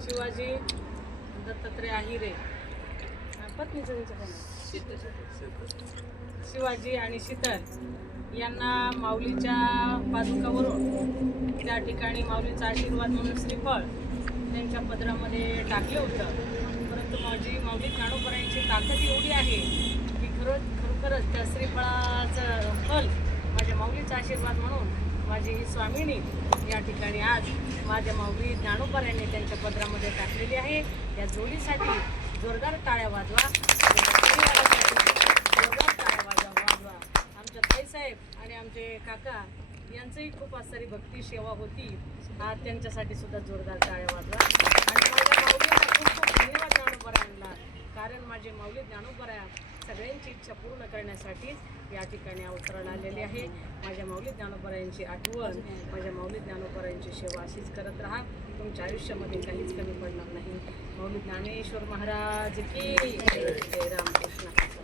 शिवाजी दत्तात्रय आहिरे पत्नीचं शिवाजी आणि शीतल यांना माऊलीच्या पादुकावरून त्या ठिकाणी माऊलीचा आशीर्वाद म्हणून श्रीफळ त्यांच्या पदरामध्ये टाकलं होतं. परंतु माऊली ज्ञानोबरायांची ताकद एवढी आहे की खरोखरच त्या श्रीफळाचं फल माझ्या माऊलीचा आशीर्वाद म्हणून माझी ही स्वामिनी या ठिकाणी आज माझ्या माऊली ज्ञानोबरायांनी त्यांच्या पदरामध्ये टाकलेली आहे. या जोडीसाठी जोरदार टाळ्या वाजवा, जोरदार टाळ्या वाजवा. आमच्या ताईसाहेब आणि आमचे काका यांचंही खूप असणारी भक्ती सेवा होती. आज त्यांच्यासाठी सुद्धा जोरदार टाळ्या वाजवा. आणि माझ्या माऊलीला खूप खूप धन्यवाद ज्ञानोबरायांना, कारण माझे माऊली ज्ञानोबराया सगळ्यांची इच्छा पूर्ण करण्यासाठीच या ठिकाणी अवतरण आलेली आहे. माझ्या माऊली ज्ञानोबरायांची आठवण, माझ्या माऊली ज्ञानोबरायांची सेवा अशीच करत राहा. तुमच्या आयुष्यामध्ये काहीच कमी पडणार नाही. माऊली ज्ञानेश्वर महाराज की जय. रामकृष्ण.